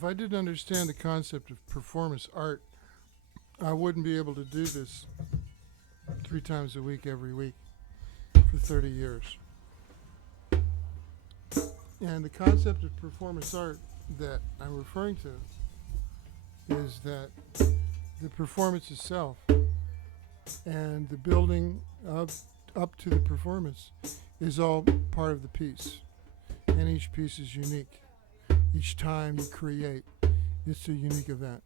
If I didn't understand the concept of performance art, I wouldn't be able to do this 3 times a week, every week, for 30 years. And the concept of performance art that I'm referring to is that the performance itself and the building up to the performance is all part of the piece. And each piece is unique. Each time you create, it's a unique event.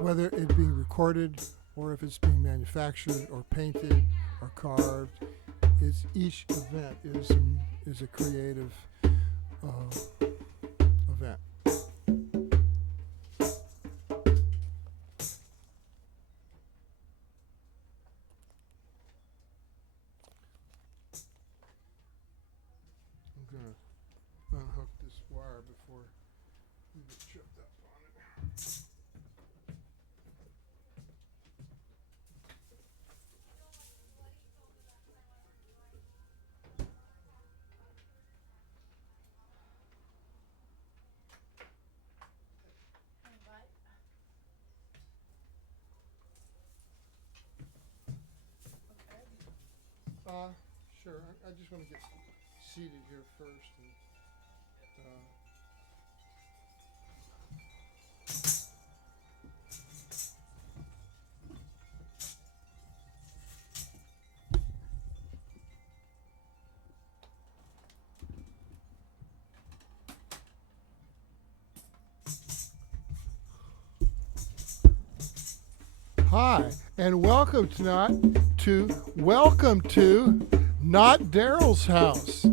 Whether it being recorded or if it's being manufactured or painted or carved, each event is a creative event. I'm gonna unhook this wire before we get tripped up on it. Sure. I just want to get seated here first. Hi, and welcome to Not Daryl's House.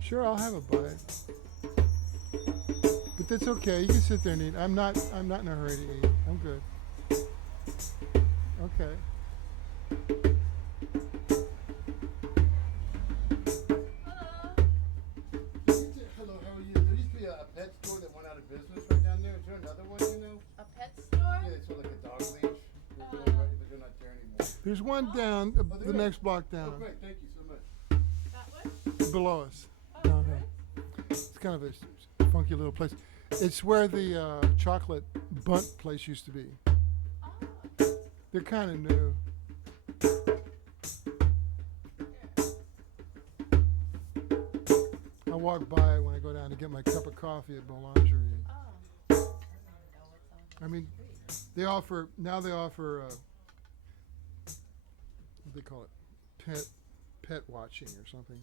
Sure, I'll have a bite. But that's okay. You can sit there and eat. I'm not in a hurry to eat. I'm good. Okay. Hello, how are you? There used to be a pet store that went out of business right down there. Is there another one, you know? A pet store? Yeah, it's sort of like a dog leash. They're not there anymore. There's one down the next block Oh, down great. Thank you so much. That one? below us. Oh, down really? here. It's kind of a funky little place. It's where the chocolate bunt place used to be. Oh. They're kind of new. I walk by when I go down to get my cup of coffee at Boulangerie. Oh. I mean, they offer what do they call it? Pet watching or something.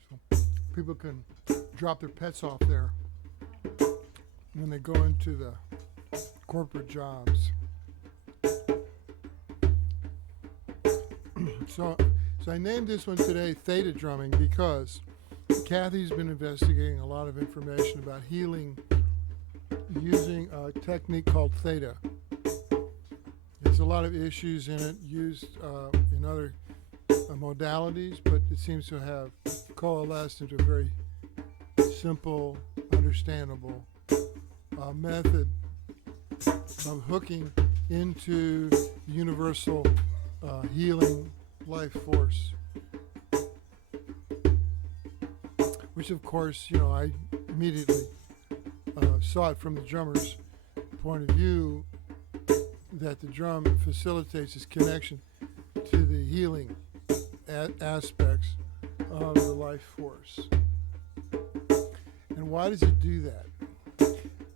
So people can drop their pets off there when they go into the corporate jobs. So I named this one today Theta Drumming because Kathy's been investigating a lot of information about healing using a technique called Theta. There's a lot of issues in it used in other modalities, but it seems to have coalesced into a very simple, understandable method of hooking into universal healing life force, which of course, I immediately saw it from the drummer's point of view, that the drum facilitates this connection to the healing aspects of the life force. And why does it do that?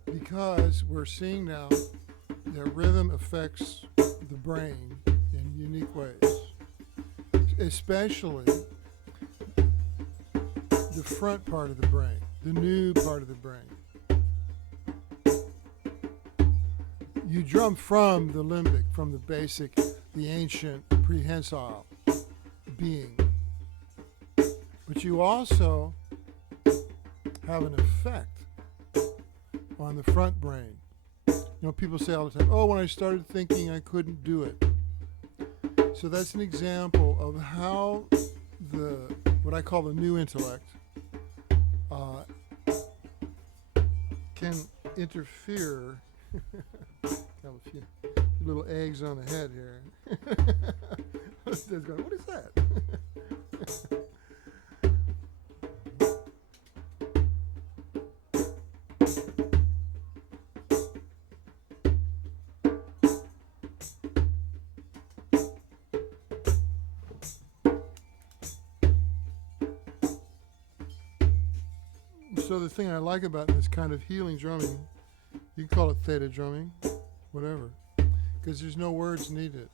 Because we're seeing now that rhythm affects the brain in unique ways, especially the front part of the brain, the new part of the brain. You drum from the limbic, from the basic, the ancient, prehensile being. But you also have an effect on the front brain. People say all the time, oh, when I started thinking I couldn't do it. So that's an example of how what I call the new intellect uh, can interfere. Got a few little eggs on the head here. Going, what is that? So the thing I like about this kind of healing drumming, you can call it theta drumming, whatever, because there's no words needed.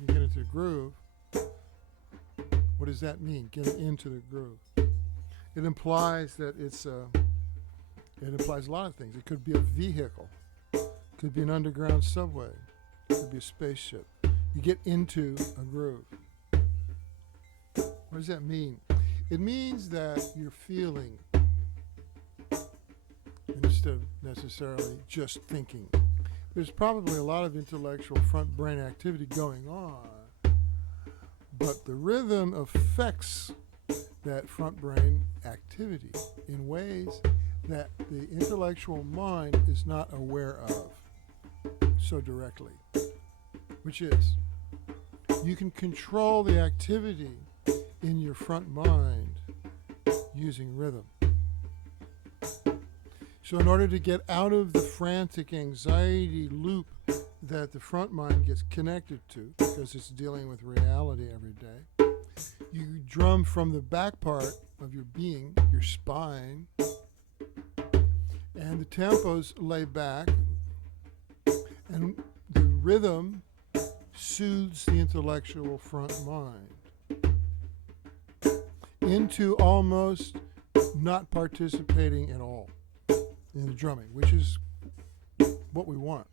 You get into the groove. What does that mean? Get into the groove. It implies that it implies a lot of things. It could be a vehicle. It could be an underground subway. It could be a spaceship. You get into a groove. What does that mean? It means that you're feeling instead of necessarily just thinking. There's probably a lot of intellectual front brain activity going on, but the rhythm affects that front brain activity in ways that the intellectual mind is not aware of so directly, which is you can control the activity in your front mind using rhythm. So in order to get out of the frantic anxiety loop that the front mind gets connected to, because it's dealing with reality every day, you drum from the back part of your being, your spine, and the tempos lay back, and the rhythm soothes the intellectual front mind into almost not participating at all in the drumming, which is what we want.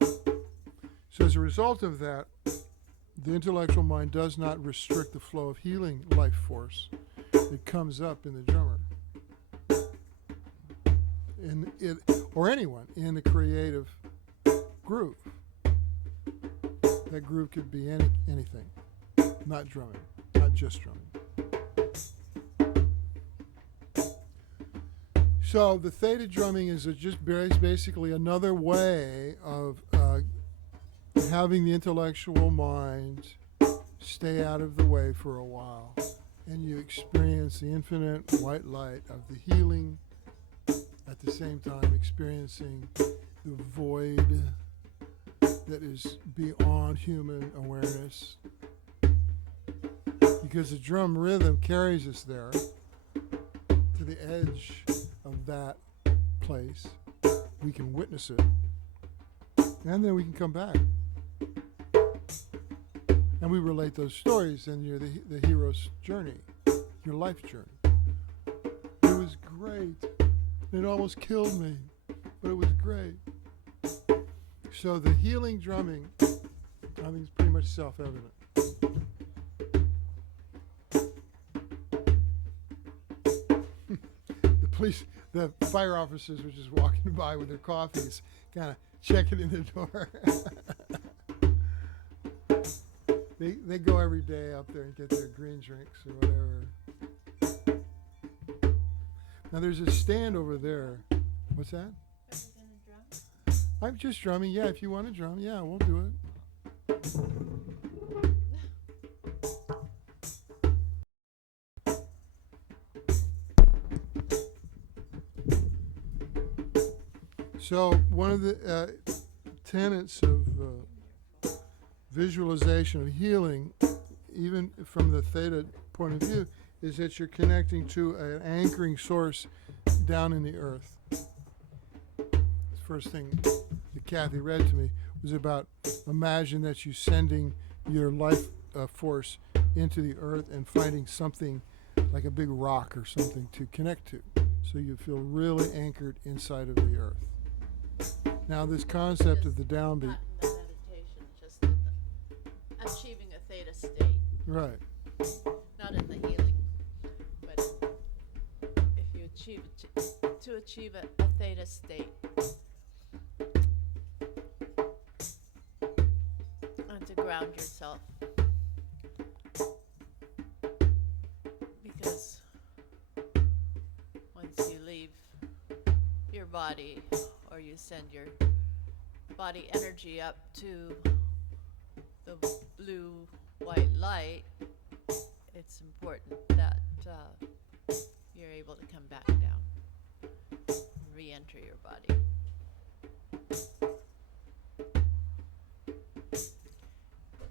So as a result of that, the intellectual mind does not restrict the flow of healing life force that comes up in the drummer. Or anyone in the creative groove. That groove could be anything, not drumming, not just drumming. So the theta drumming is just basically another way of having the intellectual mind stay out of the way for a while, and you experience the infinite white light of the healing, at the same time experiencing the void that is beyond human awareness. Because the drum rhythm carries us there to the edge of that place. We can witness it, and then we can come back. And we relate those stories, and you're the hero's journey, your life journey. It was great. It almost killed me, but it was great. So the healing drumming, I think, is pretty much self-evident. The fire officers were just walking by with their coffees, kind of checking in the door. They go every day up there and get their green drinks or whatever. Now there's a stand over there. What's that? I'm just drumming. Yeah, if you want to drum, yeah, we'll do it. So one of the tenets of visualization of healing, even from the theta point of view, is that you're connecting to an anchoring source down in the earth. The first thing that Kathy read to me was about imagine that you're sending your life force into the earth and finding something like a big rock or something to connect to. So you feel really anchored inside of the earth. Now this concept of the downbeat. Not in the meditation, just in the achieving a theta state. Right. Not in the healing, but if you achieve a theta state, and to ground yourself. Because once you leave your body, or you send your body energy up to the blue white light, it's important that you're able to come back down and re-enter your body.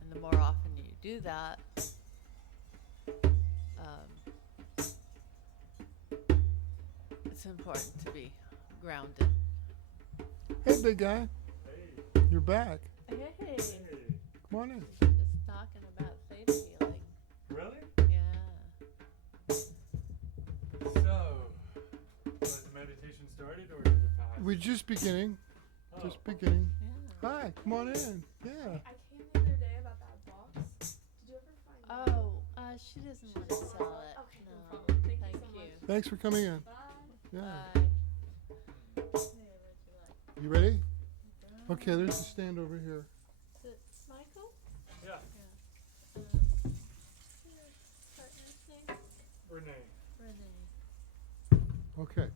And the more often you do that, it's important to be grounded. Hey, big guy. Hey. You're back. Hey, Hey. Come on in. just talking about theta healing. Really? Yeah. So, was the meditation started or did it pass? We're just beginning. Oh. Just beginning. Yeah. Hi, come on in. Yeah. I came the other day about that box. Did you ever find it? Oh, she doesn't want to sell it. Okay, no No. problem. Thank you Thank so you. much. Thanks for coming in. Bye. Yeah. Bye. Hey, what'd you like? You ready? Okay, there's the stand over here. Is it Michael? Yeah, Your partner's name? Renee. Renee. Okay.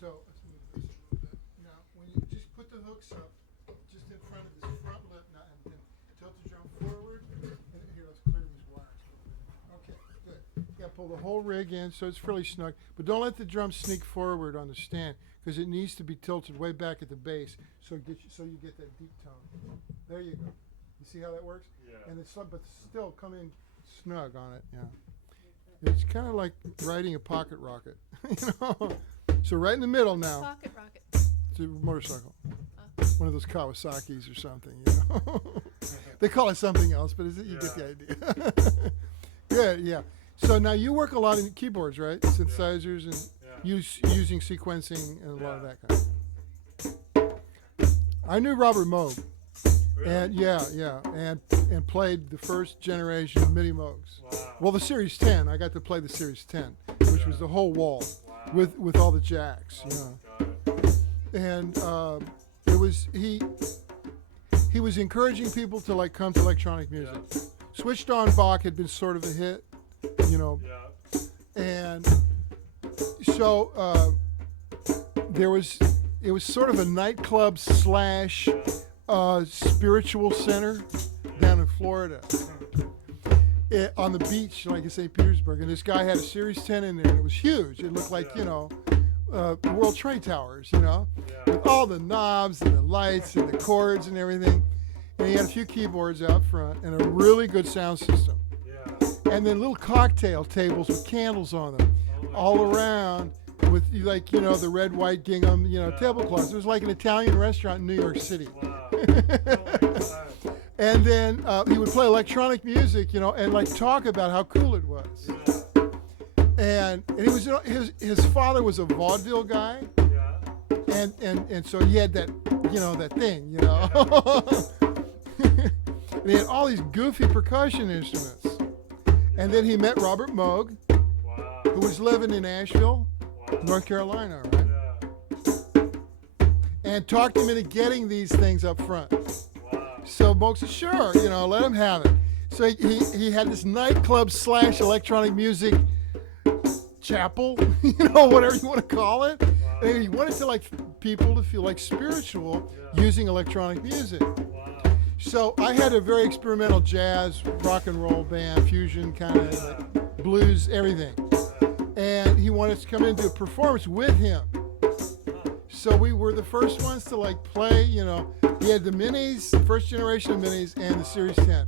So let's move this a little bit. Now, when you just put the hooks up, just in front of this front lip, now, and then tilt the drum forward. And here, let's clear these wires. Okay, good. Yeah, pull the whole rig in so it's fairly snug, but don't let the drum sneak forward on the stand because it needs to be tilted way back at the base so you get that deep tone. There you go. You see how that works? Yeah. And it's but still come in snug on it. Yeah. It's kind of like riding a pocket rocket, you know. So right in the middle now. Pocket rocket. It's a motorcycle. One of those Kawasaki's or something, you know. They call it something else, but you get the idea. Good, yeah. So now you work a lot in keyboards, right? Synthesizers and Yeah. using sequencing and a lot of that kind of. I knew Robert Moog, Really? and and played the first generation of MIDI Moogs. Wow. Well, the Series 10, I got to play the Series 10, which was the whole wall Wow. with all the jacks, you know. Got it. And it was he was encouraging people to like come to electronic music. Yeah. Switched on Bach had been sort of a hit, you know, Yeah. and so it was sort of a nightclub slash spiritual center down in Florida. On the beach, like in St. Petersburg, and this guy had a Series 10 in there, and it was huge. It looked like, Yeah. you know, the World Trade Towers, you know, Yeah. with all the knobs and the lights and the cords and everything. And he had a few keyboards out front and a really good sound system. Yeah. And then little cocktail tables with candles on them Oh my all God. around with, like, you know, the red, white gingham, you know, Yeah. tablecloths. It was like an Italian restaurant in New York City. Wow. Oh my God. And then he would play electronic music, you know, and like talk about how cool it was. Yeah. And he was, you know, his father was a vaudeville guy, Yeah. and so he had that, you know, that thing, you know. And he had all these goofy percussion instruments. And then he met Robert Moog, Wow. who was living in Asheville, Wow. North Carolina, right? Yeah. And talked him into getting these things up front. Wow. So Moog said, sure, you know, let him have it. So he had this nightclub slash electronic music chapel, you know, whatever you want to call it. Wow. And he wanted to like people to feel like spiritual Yeah. using electronic music. Wow. So I had a very experimental jazz, rock and roll band, fusion kind of like blues, everything. And he wanted us to come in and do a performance with him. So we were the first ones to like play, you know, he had the minis, the first generation of minis and the Series 10.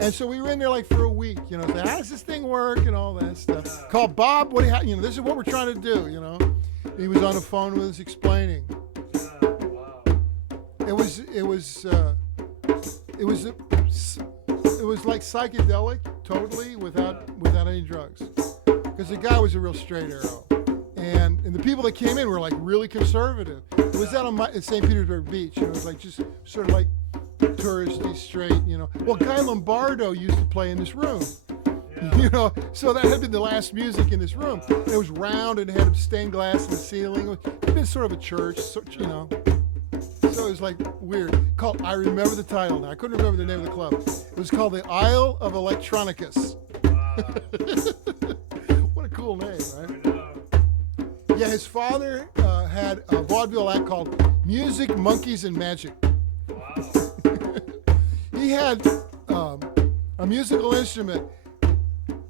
And so we were in there like for a week, you know, saying, how does this thing work and all that stuff. Called Bob, what do you, you know, this is what we're trying to do, you know. He was on the phone with us explaining. Yeah. Wow. It was like psychedelic, totally, without any drugs. Because the guy was a real straight arrow, and the people that came in were like really conservative. It was out on at St. Petersburg Beach, and it was like just sort of like touristy, straight, you know. Well, Guy Lombardo used to play in this room, you know, so that had been the last music in this room. And it was round and it had stained glass in the ceiling. It had been sort of a church, so, you know. So it was like weird. Called, I remember the title now. I couldn't remember the name of the club. It was called the Isle of Electronicus. What a cool name, right? Yeah, his father had a vaudeville act called Music, Monkeys, and Magic. Wow. He had a musical instrument.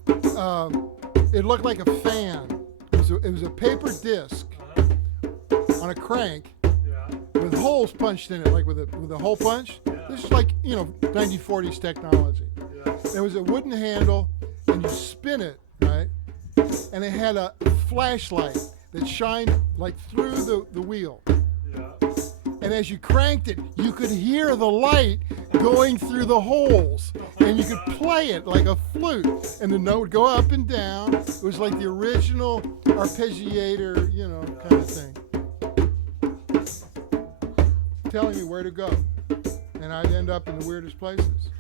It looked like a fan. It was a paper disc on a crank Yeah. with holes punched in it, like with a hole punch. Yeah. This is like 1940s technology. Yeah. There was a wooden handle, and you spin it, right? And it had a flashlight that shined like through the wheel. Yeah. And as you cranked it, you could hear the light going through the holes. And you could play it like a flute. And the note would go up and down. It was like the original arpeggiator, kind of thing. Telling me where to go. And I'd end up in the weirdest places.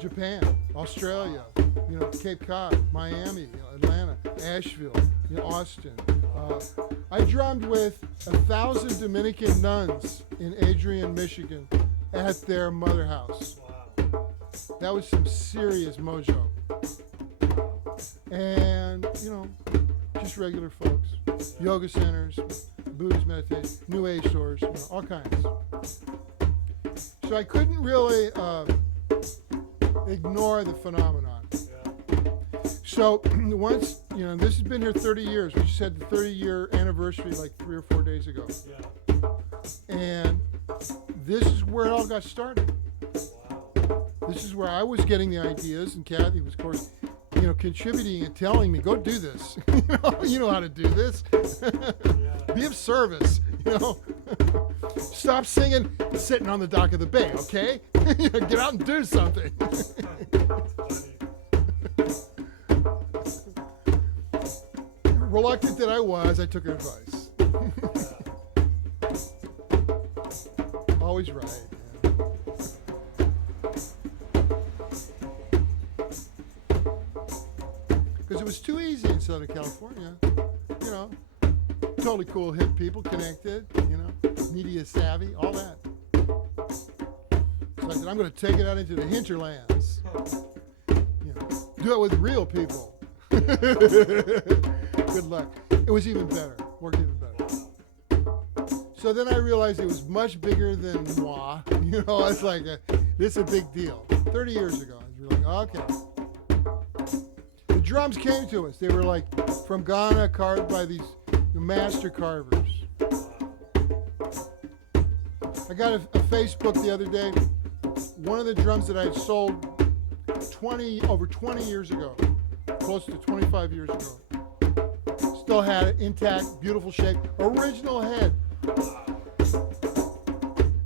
Japan, Australia, Cape Cod, Miami, Atlanta, Asheville, Austin. I drummed with 1,000 Dominican nuns in Adrian, Michigan, at their mother house. Wow. That was some serious mojo. And, just regular folks. Yoga centers, Buddhist meditation, New Age stores, all kinds. So I couldn't really ignore the phenomenon. Yeah. So once, this has been here 30 years. We just had the 30-year anniversary like 3 or 4 days ago. Yeah. And this is where it all got started. Wow. This is where I was getting the ideas, and Kathy was, of course, contributing and telling me, go do this. You know how to do this. Yeah. Be of service, Stop singing, sitting on the dock of the bay, okay? Get out and do something. That's funny. Reluctant that I was, I took her advice. Always right. Because it was too easy in Southern California. Totally cool, hip people, connected, media savvy, all that. So I said, I'm going to take it out into the hinterlands. Do it with real people. Good luck. It was even better. Worked even better. So then I realized it was much bigger than moi. It's like, this is a big deal. 30 years ago, I was really like, okay. The drums came to us. They were like from Ghana, carved by these master carvers. I got a Facebook the other day. One of the drums that I had sold over 20 years ago, close to 25 years ago, still had it intact, beautiful shape, original head.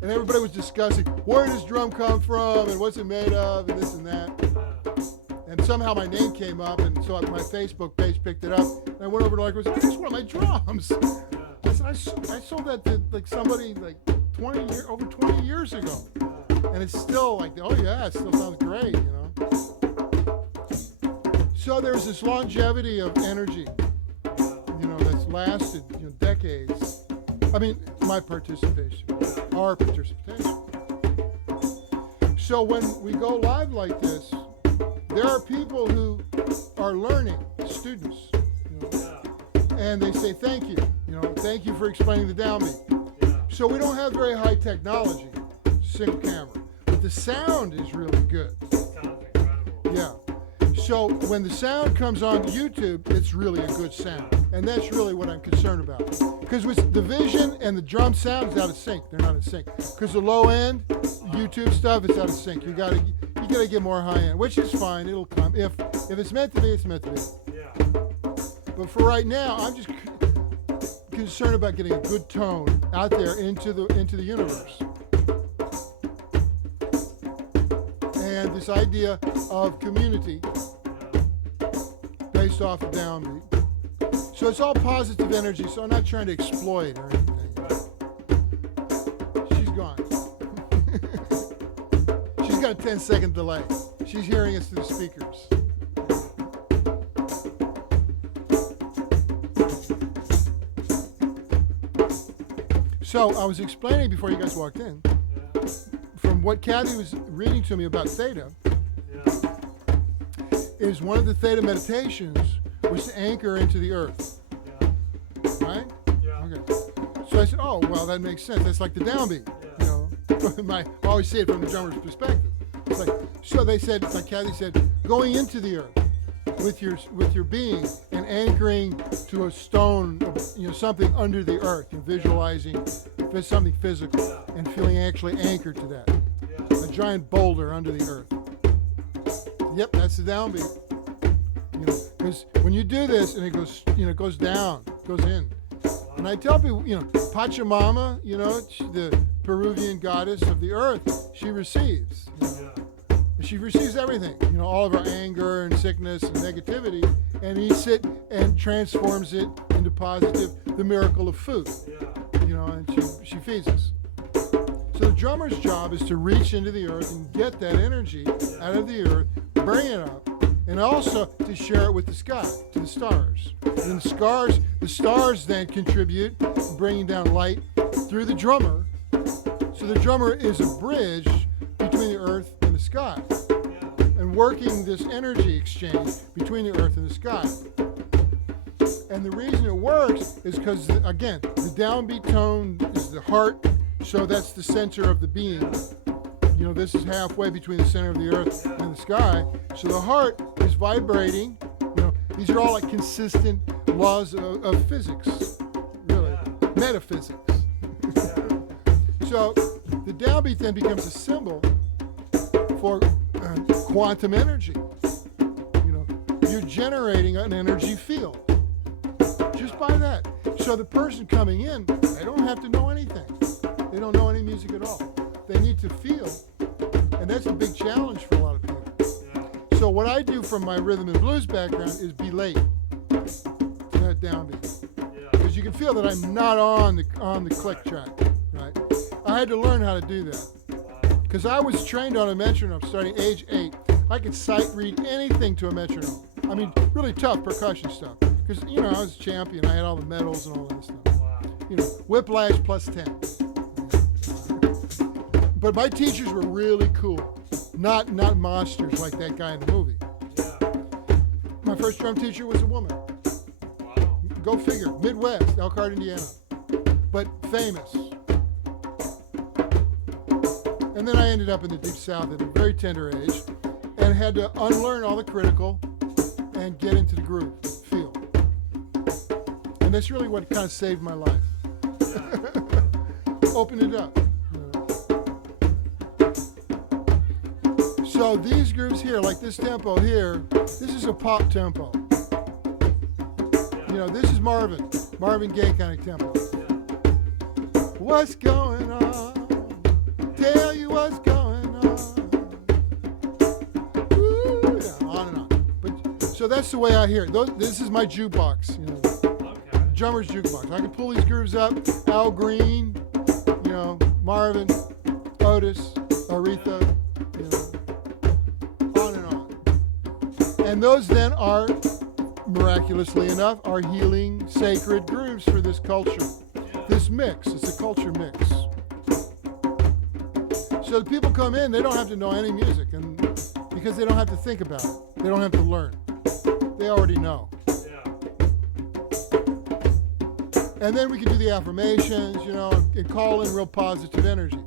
And everybody was discussing, where did this drum come from, and what's it made of, and this and that. And somehow my name came up, and so my Facebook page picked it up. And I went over to like, this is one of my drums. I said, I sold that to like somebody like over 20 years ago. And it's still like, oh yeah, it still sounds great, So there's this longevity of energy, that's lasted, decades. I mean, my participation, our participation. So when we go live like this, there are people who are learning, students, and they say thank you, thank you for explaining the downbeat. So we don't have very high technology, single camera, but the sound is really good. Sounds incredible. Yeah. So when the sound comes on YouTube, it's really a good sound, and that's really what I'm concerned about. Because with the vision and the drum sound is out of sync. They're not in sync. Because the low end YouTube stuff is out of sync. You gotta get more high end, which is fine. It'll come. If it's meant to be, it's meant to be. Yeah. But for right now, I'm just concerned about getting a good tone out there into the universe. And this idea of community based off of downbeat. So it's all positive energy, so I'm not trying to exploit or anything. She's gone. She's got a 10-second delay. She's hearing us through the speakers. So So I was explaining before you guys walked in, Yeah. from what Kathy was reading to me about theta, Yeah. is one of the theta meditations was to anchor into the earth, Yeah. right? Yeah. Okay. So I said, oh, well, that makes sense. That's like the downbeat, Yeah. you know. I always see it from the drummer's perspective. It's like, so they said, like Kathy said, going into the earth with your being and anchoring to a stone, something under the earth, visualizing something physical and feeling actually anchored to that. Yeah. A giant boulder under the earth. Yep, that's the downbeat. Because when you do this and it goes, goes down, goes in. And I tell people, Pachamama, the Peruvian goddess of the earth, she receives. Yeah. She receives everything, all of our anger and sickness and negativity, and eats it and transforms it into positive, the miracle of food, Yeah. and she feeds us. So the drummer's job is to reach into the earth and get that energy out of the earth, bring it up, and also to share it with the sky, to the stars. And the stars then contribute, bringing down light through the drummer. So the drummer is a bridge between the earth and the sky, and working this energy exchange between the earth and the sky. And the reason it works is because, again, the downbeat tone is the heart, so that's the center of the being. This is halfway between the center of the earth and the sky. So the heart is vibrating. These are all like consistent laws of physics, really, metaphysics. So the downbeat then becomes a symbol for quantum energy. You're generating an energy field just by that. So the person coming in, they don't have to know anything. They don't know any music at all. They need to feel, and that's a big challenge for a lot of people. Yeah. So what I do from my rhythm and blues background is be late to that downbeat, because you can feel that I'm not on the click track, right? I had to learn how to do that, because I was trained on a metronome starting age 8. I could sight read anything to a metronome. I mean, really tough percussion stuff, because I was a champion. I had all the medals and all that stuff. Wow. Whiplash plus 10. But my teachers were really cool, not monsters like that guy in the movie. Yeah. My first drum teacher was a woman. Wow. Go figure, Midwest, Elkhart, Indiana, but famous. And then I ended up in the Deep South at a very tender age and had to unlearn all the critical and get into the groove, feel. And that's really what kind of saved my life. Opened it up. So these grooves here, like this tempo here, this is a pop tempo. This is Marvin Gaye kind of tempo. What's going on? Tell you what's going on. Woo, on and on. But so that's the way I hear it. This is my jukebox. Okay. Drummer's jukebox. I can pull these grooves up. Al Green, Marvin, Otis, Aretha, on and on. And those then are, miraculously enough, are healing sacred grooves for this culture. This mix, it's a culture mix. So the people come in, they don't have to know any music, and because they don't have to think about it. They don't have to learn. They already know. And then we can do the affirmations, and call in real positive energy.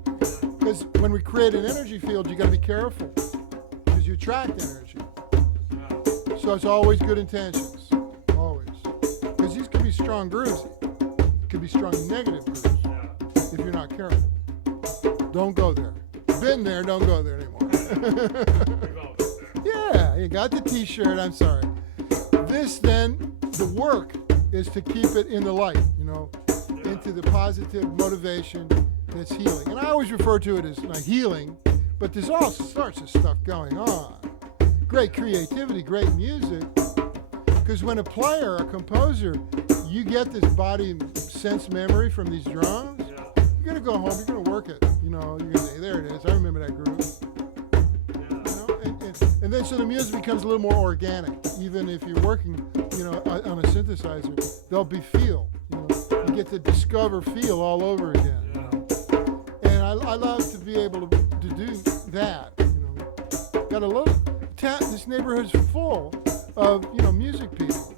Because when we create an energy field, you got to be careful, because you attract energy. So it's always good intentions, always. Because these can be strong grooves. It can be strong negative grooves if you're not careful. Don't go there. Been there, don't go there anymore. Yeah, you got the t-shirt, I'm sorry. This then, the work is to keep it in the light, into the positive motivation that's healing. And I always refer to it as healing, but there's all sorts of stuff going on. Great creativity, great music. Because when a player, a composer, you get this body sense memory from these drums, you're going to go home, you're going to work it. You're going to say, there it is, I remember that groove. And then so the music becomes a little more organic. Even if you're working, on a synthesizer, there'll be feel. You get to discover feel all over again. I love to be able to do that. Got a little town. This neighborhood's full of music people,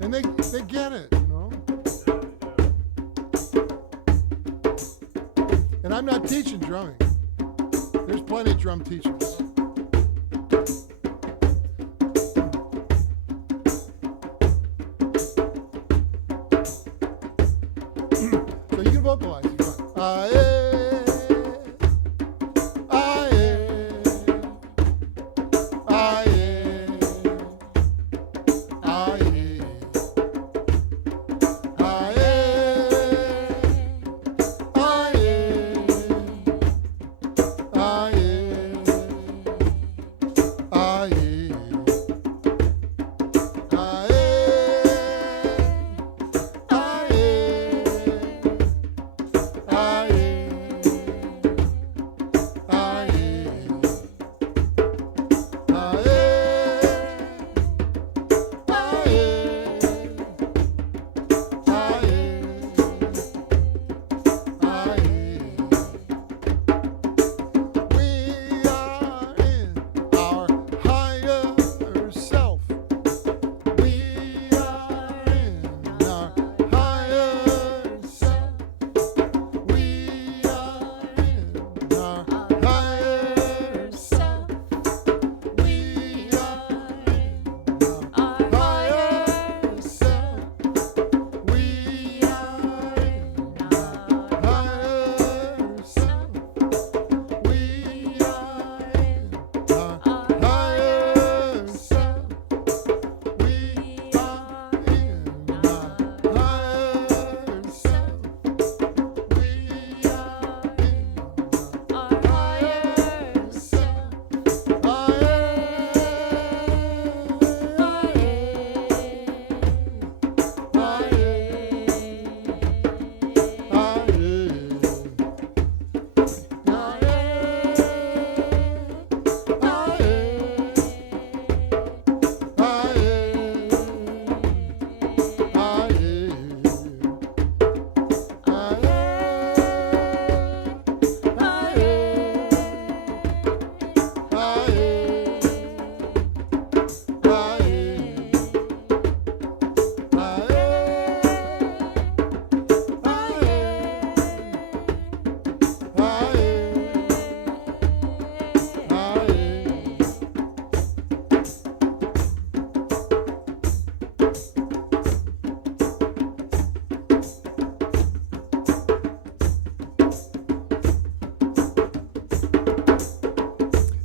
and they get it. And I'm not teaching drumming. There's plenty of drum teachers. So you can vocalize if you want.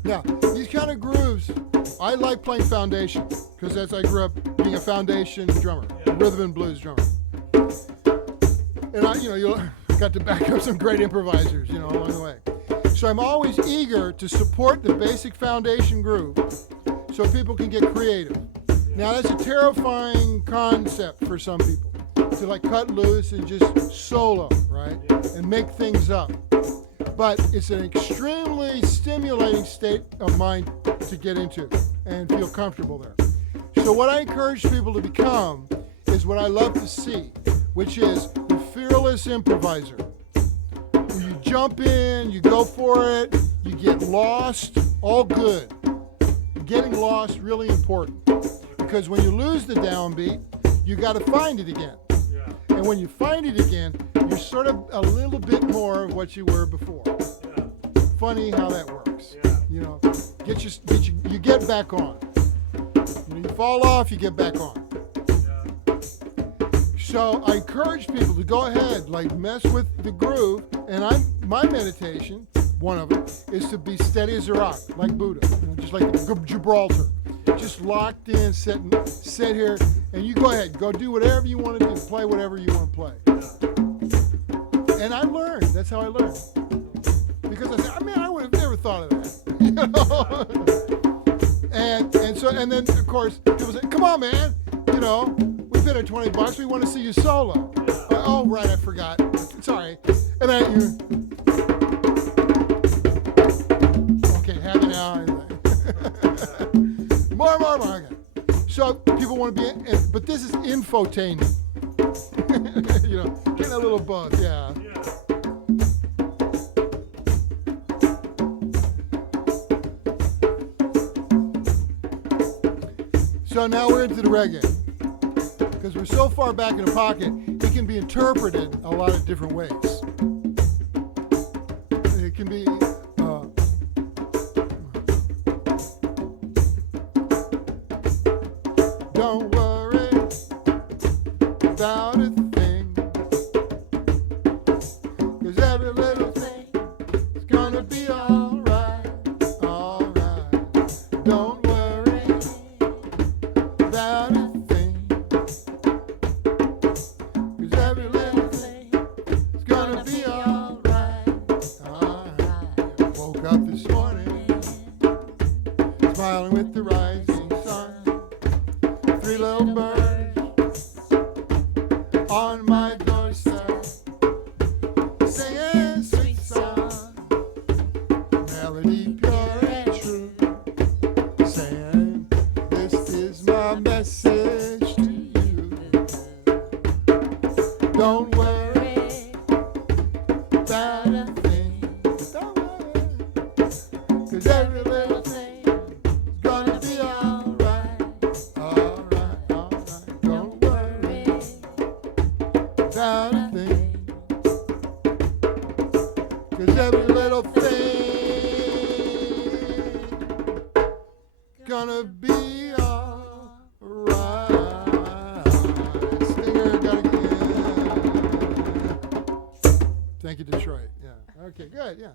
Yeah, these kind of grooves, I like playing foundation because as I grew up being a foundation drummer, a rhythm and blues drummer. And you got to back up some great improvisers, along the way. So I'm always eager to support the basic foundation groove so people can get creative. Now that's a terrifying concept for some people, to cut loose and just solo, right? And make things up. But it's an extremely stimulating state of mind to get into and feel comfortable there. So what I encourage people to become is what I love to see, which is the fearless improviser. Where you jump in, you go for it, you get lost, all good. Getting lost, really important. Because when you lose the downbeat, you got to find it again. And when you find it again, you're sort of a little bit more of what you were before. Funny how that works. You get back on. You fall off, you get back on. So I encourage people to go ahead, mess with the groove. And my meditation, one of them, is to be steady as a rock, like Buddha, just like Gibraltar. Just locked in, sit here, and you go ahead, go do whatever you want to do, play whatever you want to play. And I learned. That's how I learned. Because I said, I would have never thought of that. And then of course people say, come on, man, we paid our $20. We want to see you solo. Oh, right, I forgot. Sorry. And then okay, have it now. More. Okay. So people want to be, but this is infotainment. Getting a little both, yeah. So now we're into the reggae. Because we're so far back in the pocket, it can be interpreted a lot of different ways. It can be don't worry about a thing, 'cause every little thing is gonna be alright, alright. Don't worry about a thing, 'cause every little thing is gonna be alright, alright. Woke up this morning, smiling with the rising sun. 3 little birds on my doorstep, singing sweet song, melody pure and true, saying, this is my message to you. Don't worry about a thing, don't worry, 'cause every little thing is gonna be alright, alright, alright. Don't worry about a thing, 'cause every little thing gonna be alright. Stinger, gotta get. Thank you, Detroit. Yeah. Okay, good. Yeah.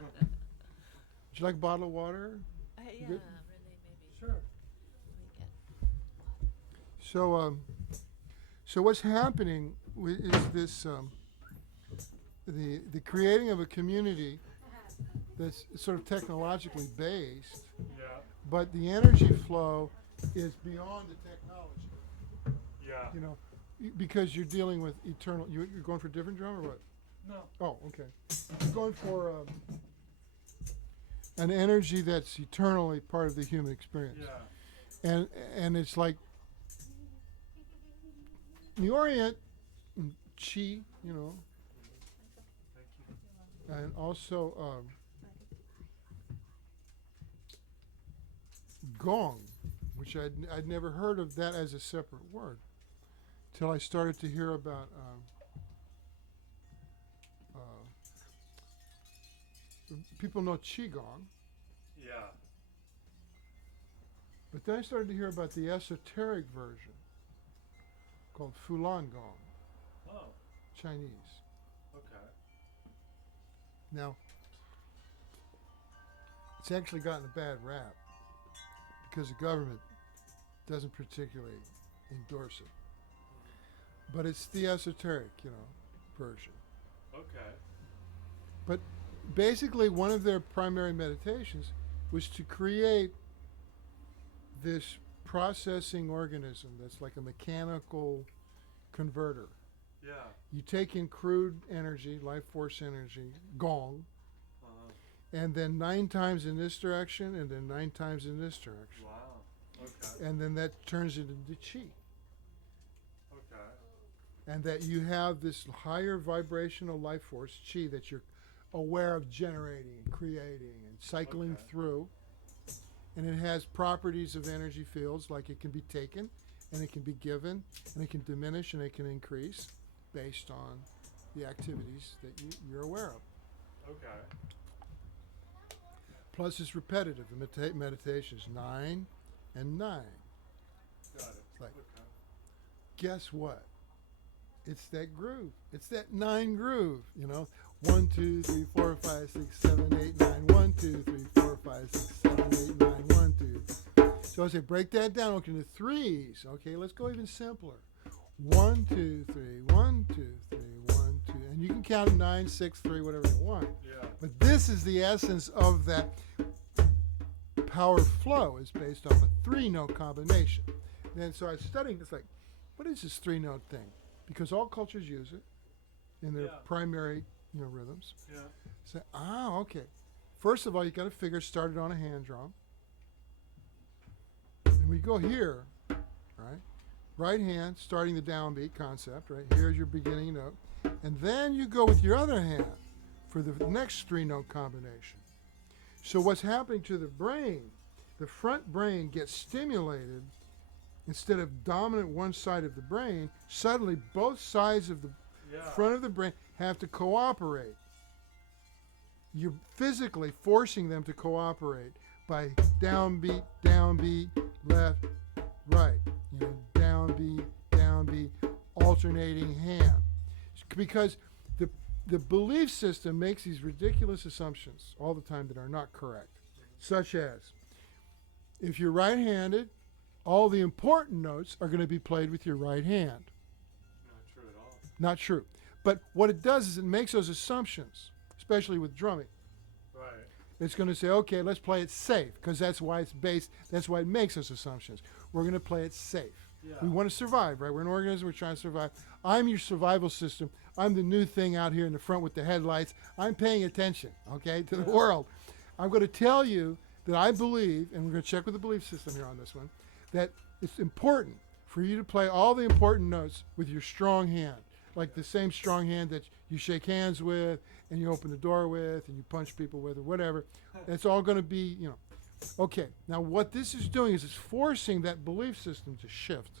Would you like a bottle of water? Yeah, Good. really, maybe. Sure. We get So what's happening is this the creating of a community that's sort of technologically based, Yeah. but the energy flow is beyond the technology. Yeah. You know, because you're dealing with eternal. You're going for a different drum or what? No. Oh, okay. You're going for an energy that's eternally part of the human experience. Yeah. And it's like in the Orient, chi, you know, Thank you. and also gong, which I'd never heard of that as a separate word till I started to hear about people know qigong, Yeah. but then I started to hear about the esoteric version called Fulan Gong, Oh. Chinese. Okay. Now, it's actually gotten a bad rap because the government doesn't particularly endorse it. But it's the esoteric, you know, version. Okay. But basically, one of their primary meditations was to create this processing organism that's like a mechanical converter. Yeah. You take in crude energy, life force energy, gong, and then 9 times in this direction, and then 9 times in this direction. Wow. Okay. And then that turns it into chi. Okay. And that you have this higher vibrational life force, chi, that you're aware of generating and creating and cycling Okay. through. And it has properties of energy fields, like it can be taken and it can be given and it can diminish and it can increase based on the activities that you're aware of. Okay. Plus it's repetitive. The meditation is 9 and 9. Got it. Like- okay. Guess what? It's that groove. It's that 9 groove, you know. 1, 2, 3, 4, 5, 6, 7, 8, 9. 1, 2, 3, 4, 5, 6, 7, 8, 9. 1, 2. So I say break that down into threes. Okay, let's go even simpler. 1, 2, 3, 1, 2, 3, 1, 2. And you can count 9, 6, 3, whatever you want. Yeah. But this is the essence of that power flow, is based off a 3-note combination. And so I was studying, it's like, what is this 3-note thing? Because all cultures use it in their Yeah. primary, you know, rhythms. Yeah. So, okay. First of all, you got to figure start it on a hand drum. And we go here, right? Right hand, starting the downbeat concept, right? Here's your beginning note. And then you go with your other hand for the next 3-note combination. So what's happening to the brain the front brain gets stimulated. Instead of dominant one side of the brain, suddenly both sides of the front of the brain have to cooperate. You're physically forcing them to cooperate by downbeat, left, right. You know, downbeat, alternating hand. Because the belief system makes these ridiculous assumptions all the time that are not correct. Such as, if you're right-handed, all the important notes are going to be played with your right hand. Not true at all. Not true. But what it does is it makes those assumptions, especially with drumming. Right. It's going to say, okay, let's play it safe, because that's why it's based, that's why it makes those assumptions. We're going to play it safe. Yeah. We want to survive, right? We're an organism, we're trying to survive. I'm your survival system. I'm the new thing out here in the front with the headlights. I'm paying attention, okay, to the world. I'm going to tell you that I believe, and we're going to check with the belief system here on this one, that it's important for you to play all the important notes with your strong hand, like the same strong hand that you shake hands with and you open the door with and you punch people with or whatever. It's all going to be, you know. Okay, now what this is doing is it's forcing that belief system to shift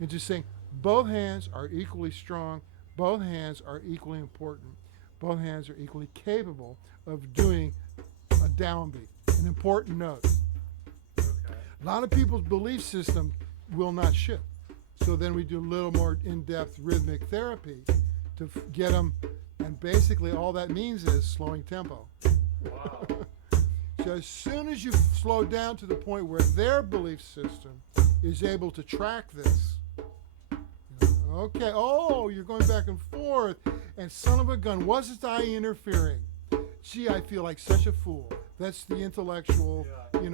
into saying both hands are equally strong, both hands are equally important, both hands are equally capable of doing a downbeat, an important note. A lot of people's belief system will not shift. So then we do a little more in-depth rhythmic therapy to get them, and basically all that means is slowing tempo. Wow. So as soon as you slow down to the point where their belief system is able to track this, okay, oh, you're going back and forth, and son of a gun, wasn't I interfering? Gee, I feel like such a fool. That's the intellectual,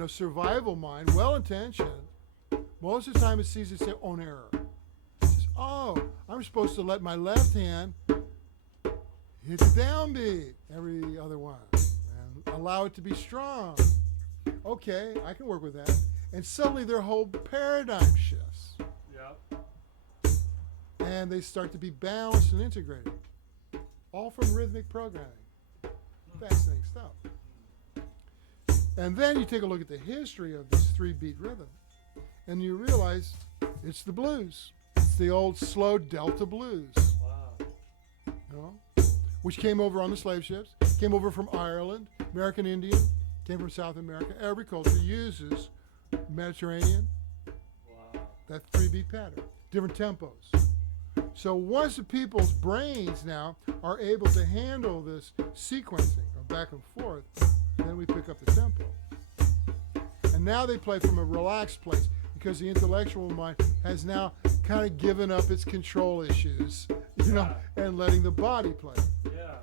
survival mind, well-intentioned. Most of the time it sees its own error. It says, oh, I'm supposed to let my left hand hit the downbeat every other one and allow it to be strong. Okay, I can work with that. And suddenly their whole paradigm shifts. Yep. And they start to be balanced and integrated. All from rhythmic programming. Fascinating stuff. And then you take a look at the history of this 3-beat rhythm, and you realize it's the blues. It's the old slow Delta blues, Wow. Which came over on the slave ships, came over from Ireland, American Indian, came from South America. Every culture uses Mediterranean, Wow. that 3-beat pattern, different tempos. So once the people's brains now are able to handle this sequencing of back and forth, then we pick up the tempo. And now they play from a relaxed place because the intellectual mind has now kind of given up its control issues, and letting the body play. Yeah.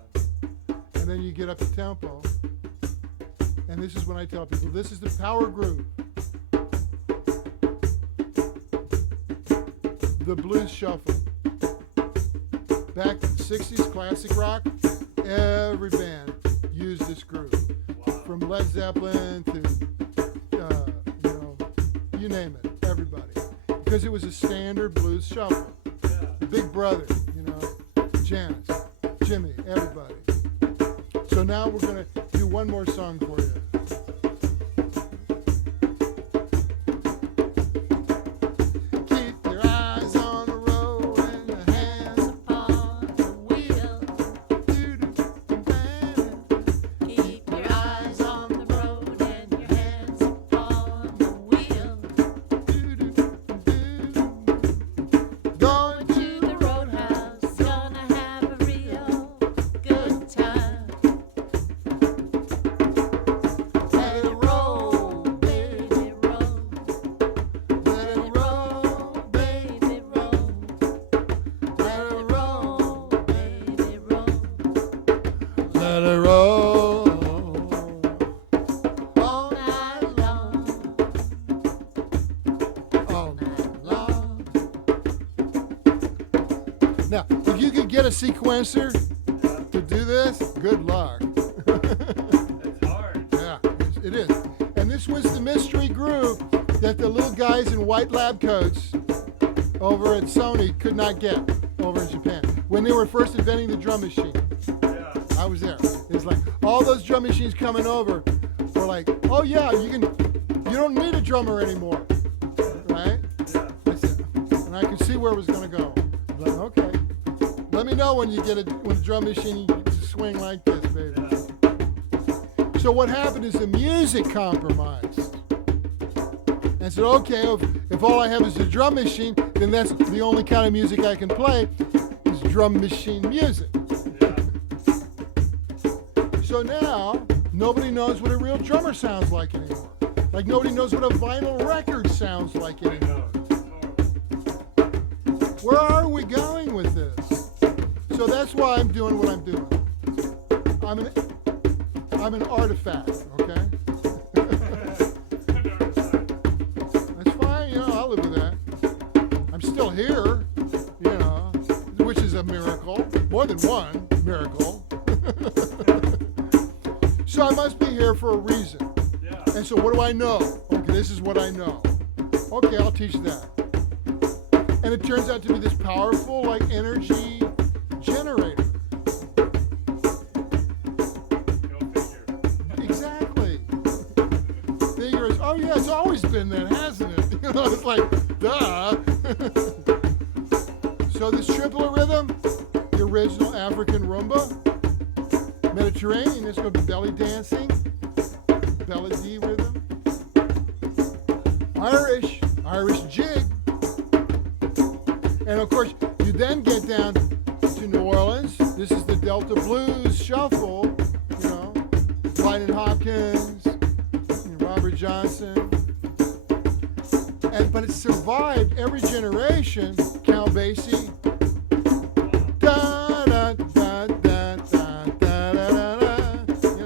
And then you get up the tempo. And this is when I tell people, this is the power groove. The blues shuffle. Back in the 60s, classic rock, every band used this groove. Wow. From Led Zeppelin to, you name it, everybody. Because it was a standard blues shuffle. Yeah. Big Brother, Janis, Jimmy, everybody. So now we're going to do one more song for you. Keep your eyes on the road and your hands upon the wheel. Keep your eyes on the road and your hands upon the wheel. Going To the roadhouse, gonna have a real good time. let it roll, Baby, roll. let it roll, Baby, roll. let it roll, Baby, roll. let it roll. All night long. All night long. Now, if you could get a sequencer to do this, good luck. It's hard. Yeah, it is. And this was the mystery groove that the little guys in white lab coats over at Sony could not get over in Japan. When they were first inventing the drum machine, Yeah. I was there. It's like all those drum machines coming over were like, oh yeah, you you don't need a drummer anymore, right? Yeah. I said, and I could see where it was going to go. I was like, okay, let me know when you get when a drum machine you swing like this, baby. Yeah. So what happened is the music compromised. And I said, okay, if all I have is a drum machine, then that's the only kind of music I can play is drum machine music. Yeah. So now, nobody knows what a real drummer sounds like anymore. Like nobody knows what a vinyl record sounds like I anymore. know. It's horrible. Where are we going with this? So that's why I'm doing what I'm doing. I'm an artifact, okay? That's fine, I'll live with that. I'm still here, which is a miracle. More than one miracle. So I must be here for a reason. Yeah. And so what do I know? Okay, this is what I know. Okay, I'll teach that. And it turns out to be this powerful, like, energy generator. Go figure. Exactly. Figure is, oh yeah, it's always been that, hasn't it? It's like, duh. So this triple rhythm, the original African rumba, Mediterranean, it's going to be belly dancing, belly D rhythm, Irish jig, and of course you then get down to New Orleans. This is the Delta Blues shuffle, Lightning Hopkins, Robert Johnson, but it survived every generation. Count Basie. Da da da da da da da da.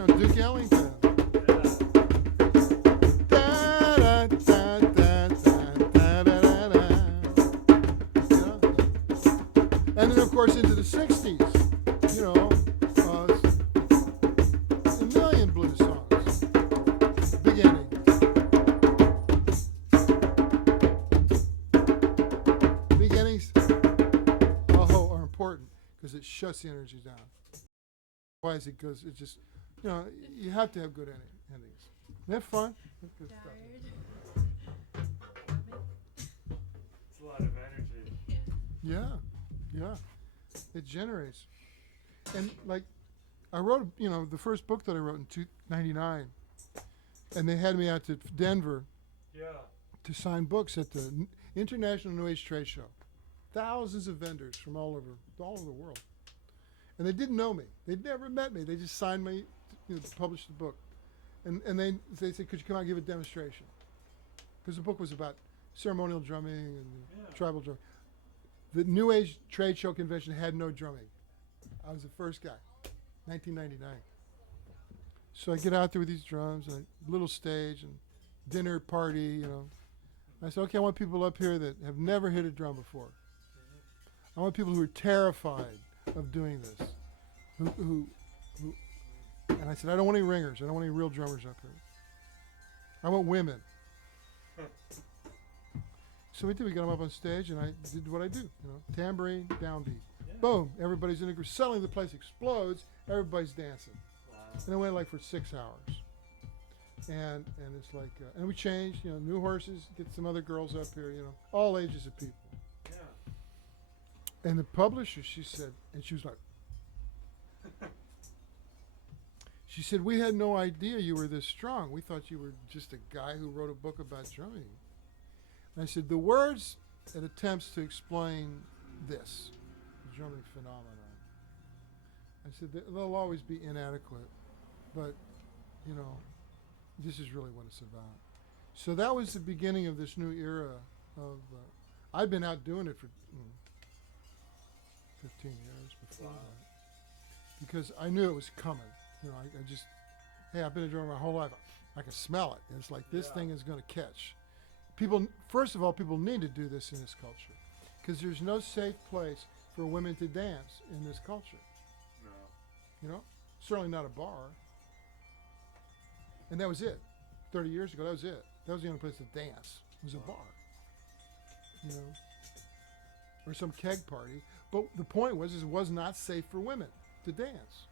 Duke Ellington. Da da da da da da da da. And then of course into the '60s, a million blues songs. Beginning. Beginnings are important because it shuts the energy down. Why is it? Because it just, you have to have good endings. Isn't that fun? That's good stuff. It's a lot of energy. Yeah. It generates. And like, I wrote, the first book that I wrote in 1999, and they had me out to Denver Yeah. to sign books at the International New Age Trade Show. Thousands of vendors from all over the world. And they didn't know me. They'd never met me. They just signed me to publish the book. And they said, could you come out and give a demonstration? Because the book was about ceremonial drumming and tribal drumming. The New Age Trade Show convention had no drumming. I was the first guy, 1999. So I get out there with these drums, and a little stage, and dinner party, I said, okay, I want people up here that have never hit a drum before. I want people who are terrified of doing this. And I said, I don't want any ringers. I don't want any real drummers up here. I want women. So we did. We got them up on stage, and I did what I do. Tambourine, downbeat. Yeah. Boom. Everybody's in a group. Suddenly the place explodes. Everybody's dancing. Wow. And it went like for 6 hours. And it's like, and we changed, new horses, get some other girls up here, all ages of people. Yeah. And the publisher, she said, and she was like, she said, we had no idea you were this strong. We thought you were just a guy who wrote a book about drumming. And I said, the words it attempts to explain this, the drumming phenomenon. I said, they'll always be inadequate, but, this is really what it's about. So that was the beginning of this new era of, I'd been out doing it for 15 years before that. Because I knew it was coming. I just, I've been a drummer my whole life. I can smell it. And it's like, this thing is going to catch. People, first of all, people need to do this in this culture. Because there's no safe place for women to dance in this culture. No. Certainly not a bar. And that was it. 30 years ago, that was it. That was the only place to dance. It was a bar. Or some keg party. But the point was, it was not safe for women to dance.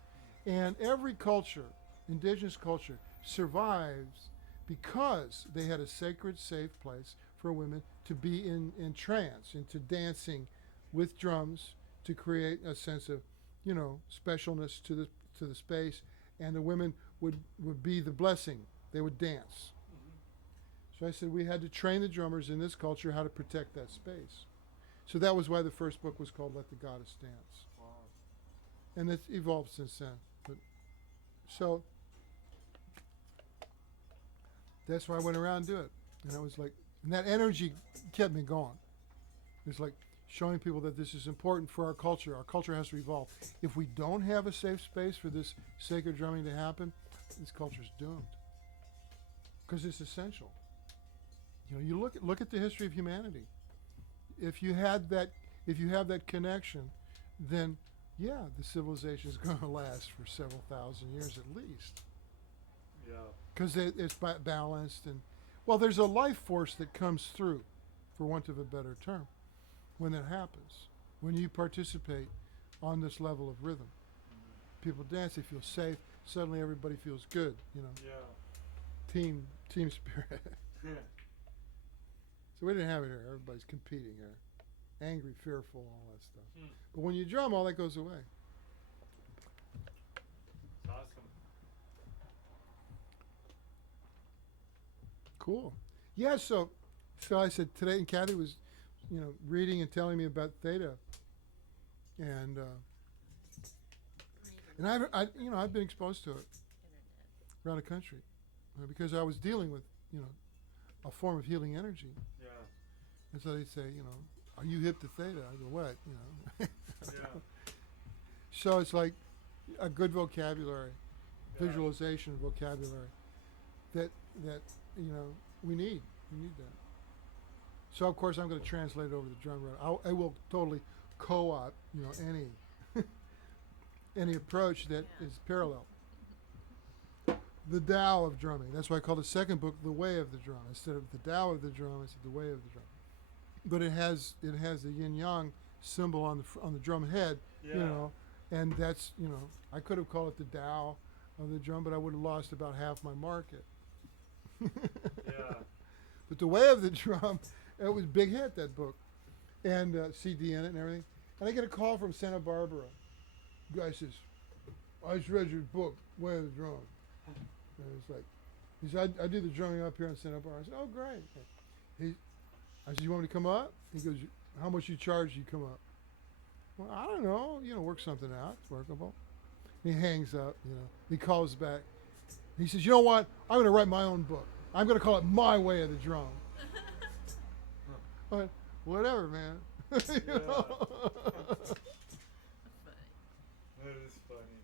And every culture, indigenous culture, survives because they had a sacred, safe place for women to be in trance, into dancing with drums to create a sense of, specialness to the space, and the women would be the blessing. They would dance. So I said we had to train the drummers in this culture how to protect that space. So that was why the first book was called Let the Goddess Dance. Wow. And it's evolved since then. But so that's why I went around and do it. And I was like, and that energy kept me going. It's like showing people that this is important for our culture. Our culture has to evolve. If we don't have a safe space for this sacred drumming to happen, this culture's doomed. Because it's essential. You look at the history of humanity. If you have that connection, then yeah, the civilization is going to last for several thousand years at least. Yeah. Because it's balanced, and well, there's a life force that comes through, for want of a better term, when that happens. When you participate on this level of rhythm, people dance, they feel safe. Suddenly, everybody feels good. Yeah. Team spirit. So we didn't have it here. Everybody's competing here, angry, fearful, all that stuff. But when you drum, all that goes away. It's awesome. Cool. Yeah. So I said today, and Kathy was, reading and telling me about Theta, and I've been exposed to it around the country because I was dealing with a form of healing energy. Yeah. And so they say, are you hip to Theta? I go, what? Yeah. So it's like a good vocabulary, Yeah. visualization vocabulary that we need. We need that. So of course I'm going to translate it over the drum road. I will totally co-opt any approach that is parallel. The Tao of drumming. That's why I call the second book The Way of the Drum. Instead of the Tao of the drum, it's the Way of the drum. But it has the yin yang symbol on the drum head, Yeah. and that's I could have called it the Tao of the drum, but I would have lost about half my market. Yeah. But The Way of the Drum, it was a big hit, that book, and CD in it and everything. And I get a call from Santa Barbara. Guy says, I just read your book, Way of the Drum. And it's like, he said, I do the drumming up here in Santa Barbara. I said, oh, great. I said, you want me to come up? He goes, how much you charge you come up? Well, I don't know. Work something out. It's workable. He hangs up, He calls back. He says, you know what? I'm going to write my own book. I'm going to call it My Way of the Drum. I went, whatever, man. Yeah. That is funny.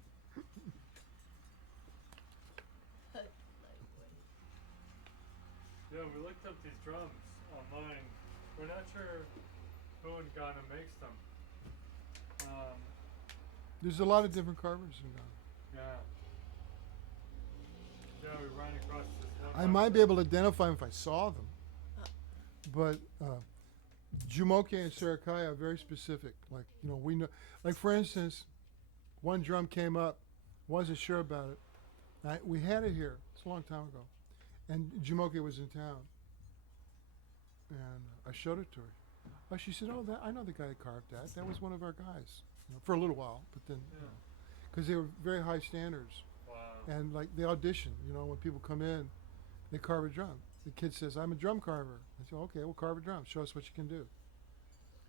Yeah, we looked up these drums online. We're not sure who in Ghana makes them. There's a lot of different carvers in Ghana. Yeah. Yeah, we ran across this one. I might be able to identify them if I saw them. But Jumoke and Sarakaya are very specific. Like, we know. Like, for instance, one drum came up, wasn't sure about it. We had it here. It's a long time ago. And Jumoke was in town. And I showed it to her. Oh, she said, oh, I know the guy that carved that. That was one of our guys. For a little while. But then, because they were very high standards. Wow. And, like, they audition. When people come in, they carve a drum. The kid says, I'm a drum carver. I said, okay, we'll carve a drum. Show us what you can do.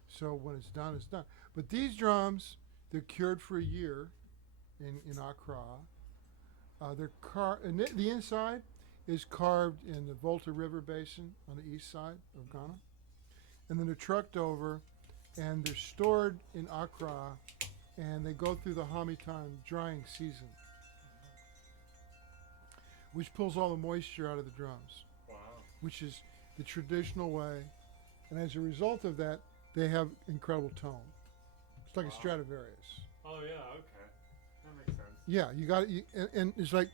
So when it's done, it's done. But these drums, they're cured for a year in Accra. The inside is carved in the Volta River Basin on the east side of Ghana. And then they're trucked over, and they're stored in Accra, and they go through the Hamitan drying season, which pulls all the moisture out of the drums. Wow. Which is the traditional way. And as a result of that, they have incredible tone. It's like a Stradivarius. Oh, yeah, okay. That makes sense. Yeah, you got it. And it's like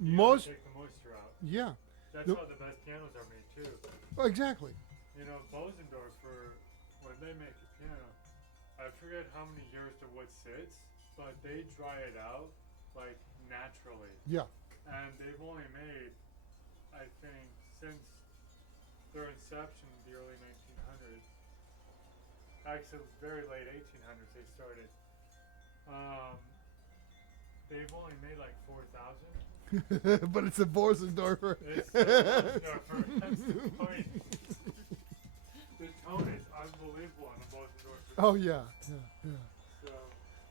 You most. gotta take the moisture out. Yeah. That's The- how the best pianos are made, too. Oh, exactly. Bosendorf, when they make a piano, I forget how many years the wood sits, but they dry it out, like, naturally. Yeah. And they've only made, I I think, since their inception in the early 1900s, actually very late 1800s they started, they've only made like 4,000. But it's a Borsendorfer. It's so much tougher. That's the point. The tone is unbelievable on the Bosendorfer. Oh yeah, yeah, yeah. So,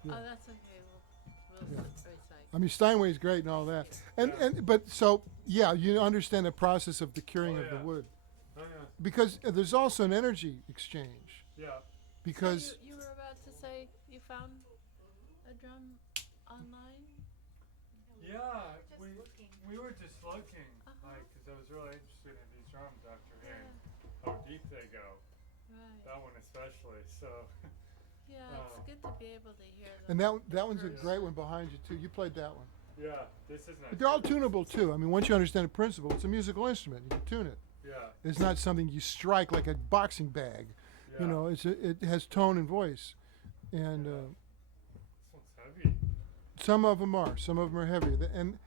Yeah. Oh, that's okay. We'll Yeah. recycle. I mean Steinway's great and all that, Yeah. but so yeah, you understand the process of the curing Oh, of the yeah. wood oh yeah, because there's also an energy exchange yeah. because So you were about to say you found a drum online? Yeah, Just we looking. we were just looking, Uh-huh. like, 'cause I was really interested in these drums after hearing Yeah. how deep they go. Right. That one especially. So, Yeah, Oh. it's good to be able to hear them. and that one's a first. great one behind you too. You played that one. yeah, this is nice. But they're all tunable too. I mean, once you understand the principle, it's a musical instrument. You can tune it. Yeah, It's not something you strike like a boxing bag. yeah. You know, it has tone and voice, and This one's heavy. some of them are. Some of them are heavier, and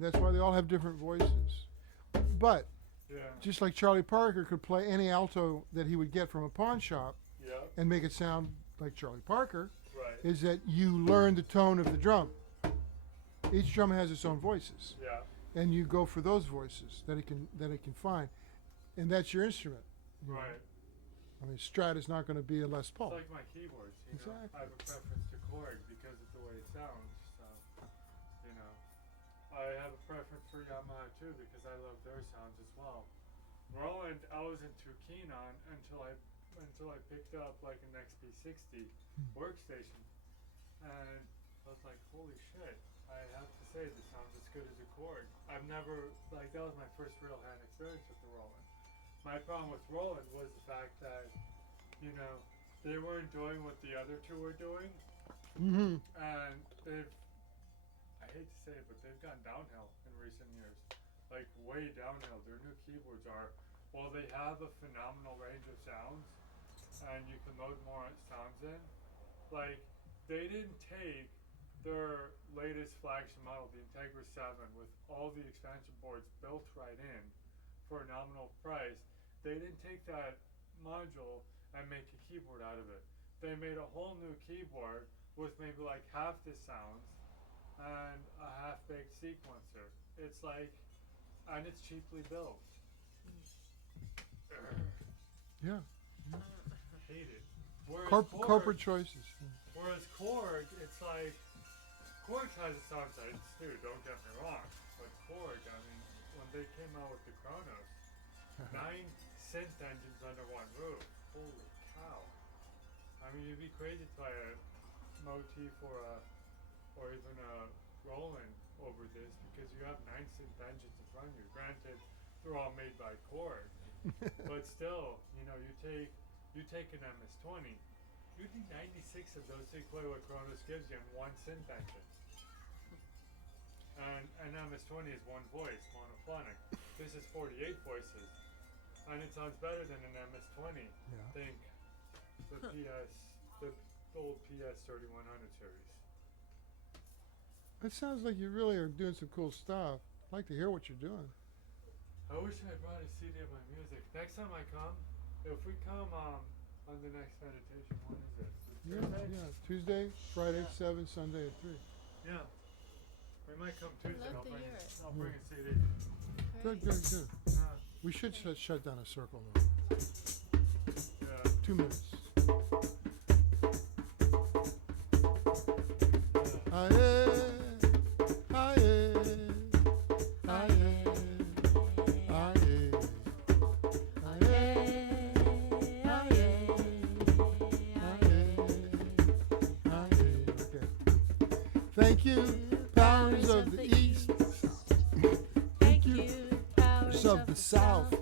that's why they all have different voices. But Yeah, just like Charlie Parker could play any alto that he would get from a pawn shop yeah, and make it sound like Charlie Parker, right. is that you learn the tone of the drum. Each drum has its own voices, Yeah, and you go for those voices that it can find, and that's your instrument. you know. right. I mean, Strat is not going to be a Les Paul. It's like my keyboards, you know. Exactly. I have a preference to Korg because of the way it sounds. So, you know, I have a preference for Yamaha too because I love their sounds as well. Roland, I wasn't too keen on until I picked up like an XP60 workstation, and I was like, holy shit! I have to say this sounds as good as a Korg. I've never that was my first real hand experience with the Roland. My problem with Roland was the fact that, you know, they weren't doing what the other two were doing, Mm-hmm. and I hate to say it, but they've gone downhill in recent years. Like, way downhill. Their new keyboards are, while they have a phenomenal range of sounds, and you can load more sounds in, like, they didn't take their latest flagship model, the Integra 7, with all the expansion boards built right in for a nominal price. They didn't take that module and make a keyboard out of it. They made a whole new keyboard with maybe like half the sounds and a half-baked sequencer. It's like, and it's cheaply built. Yeah. Hate it. Whereas Corporate choices. Whereas Korg, it's like, Korg has its downsides too, don't get me wrong. But Korg, I mean, when they came out with the Kronos, 9 synth engines under one roof. Holy cow. I mean, you'd be crazy to buy a motif or even a Roland over this because you have 9 synth engines in front of you. Granted, they're all made by Korg. But still, you know, you take an MS-20, you do 96 of those to equate what Kronos gives you in one synth engine. And an MS-20 is one voice, monophonic. This is 48 voices. And it sounds better than an MS-20. Yeah. Think the the old PS 3100 series. It sounds like you really are doing some cool stuff. I'd like to hear what you're doing. I wish I brought a CD of my music. Next time I come, if we come on the next meditation, when is it? Yeah. Tuesday, Friday, 7, Sunday at 3. Yeah. We might come Tuesday. love to hear it. I'll bring a CD. Good. Yeah. We should shut down a circle now. Yeah. 2 minutes. Aye, aye, aye, aye, Thank you, powers of the east. Thank you, powers of the south.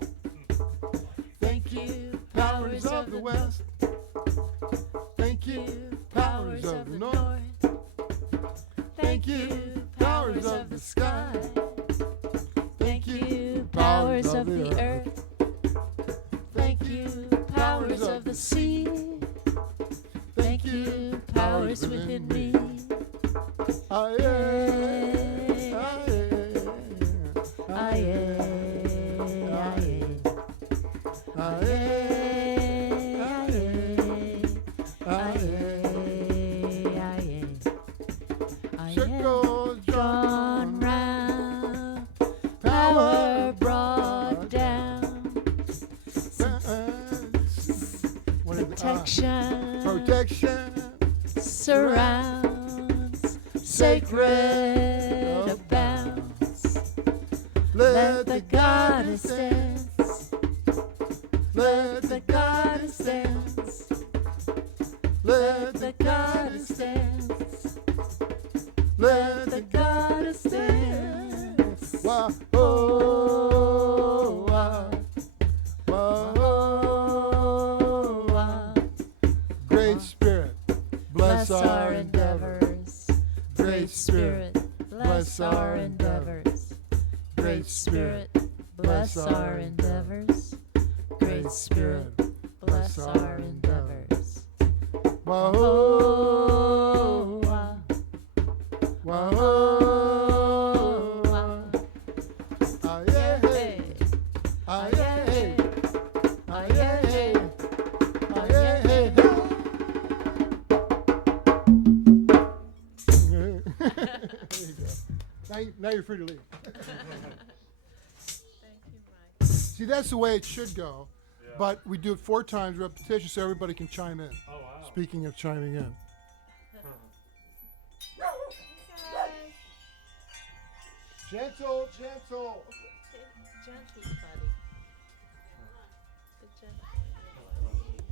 Thank you, Powers of the west. Thank you, powers of the north. Thank you, powers of the sky. Thank you, powers of the earth. Thank you, powers of the sea. Thank you, powers within me. Aye, aye, Aye, circles drawn drawn round, power brought down, What is it? protection Protection. surrounds, sacred abounds. Let the goddess dance, let the goddess dance, let the goddess dance, let the goddess dance. Wah, oh, wah, wah, oh, wah. Great Spirit, bless our endeavors. Great Spirit, bless our endeavors. Great Spirit, bless our endeavors. Great Spirit, bless our endeavors. Wah, oh, Wah, wah, wah, oh, wah. ah, yeah, Hey, ah, ah, yeah, yeah, ah, ah, yeah, yeah, ah, ah, yeah, yeah. There you go. Now you're free to leave. Thank you, Mike. See, that's the way it should go, Yeah. but we do it 4 times repetition so everybody can chime in. Oh wow. Speaking of chiming in. Gentle, gentle. Gentle, buddy. The gentle.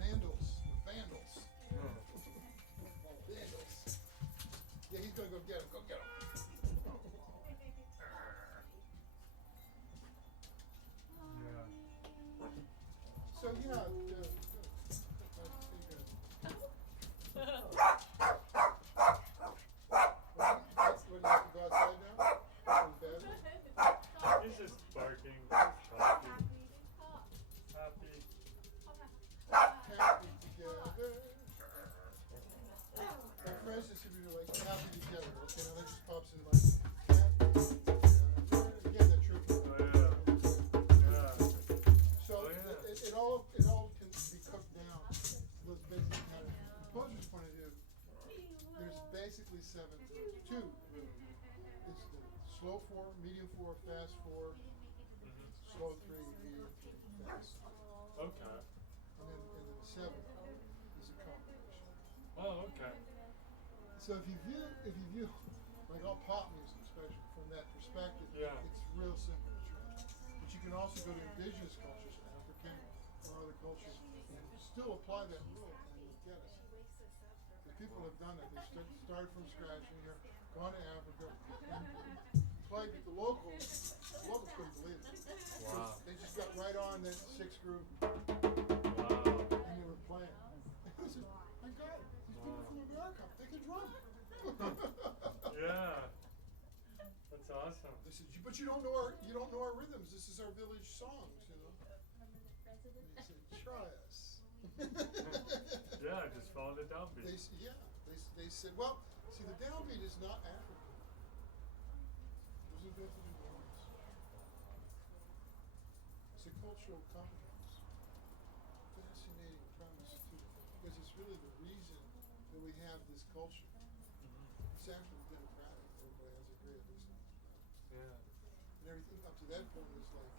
Vandals. Vandals. Vandals. Yeah, he's gonna go get him. Go get him. Yeah. So yeah. He's just barking. Happy. Happy. Happy together. Well, for instance, if you were like happy together, okay, now that just pops into my happy together. Again, that true. Oh yeah. Yeah. So Oh, yeah. it all can be cooked down. Those basic kind of composer's point of view. There's basically 7. 2. It's the slow 4, medium 4, fast 4, slow 3, medium 3, fast. Okay. And then 7 is a combination. Oh, okay. So if you view like all pop music, especially from that perspective, Yeah. it's real simple to translate. But you can also go to indigenous cultures, African or other cultures, and still apply that rule, and you'll get it. The people have done it. They started from scratch in here, gone to Africa, and played with the locals. The locals couldn't believe it. Wow. They just got right on that 6 groove, Wow. and they were playing. I said, my God, these people from America, they can drum. Yeah. That's awesome. They said, but you don't know our rhythms. This is our village songs, you know. And they said, try us. Yeah, just follow the downbeat. They said, well, see, the downbeat is not African. It was invented in New Orleans. It's a cultural competence. Fascinating premise too, because it's really the reason that we have this culture. It's actually democratic. Everybody has a great listening. Yeah. And everything up to that point was like,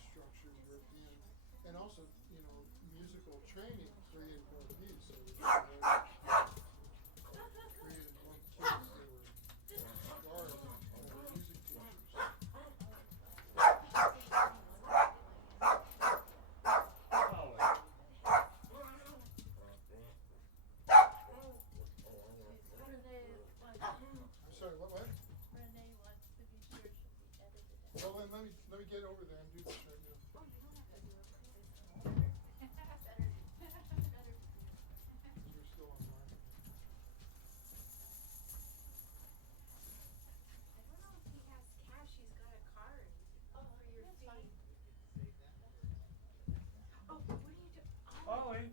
structured European, and also, musical training created more views. So we created more kids. They were guards or music teachers. I'm sorry, what? Well, then let me get over there and do this right now. We're still online. Ollie.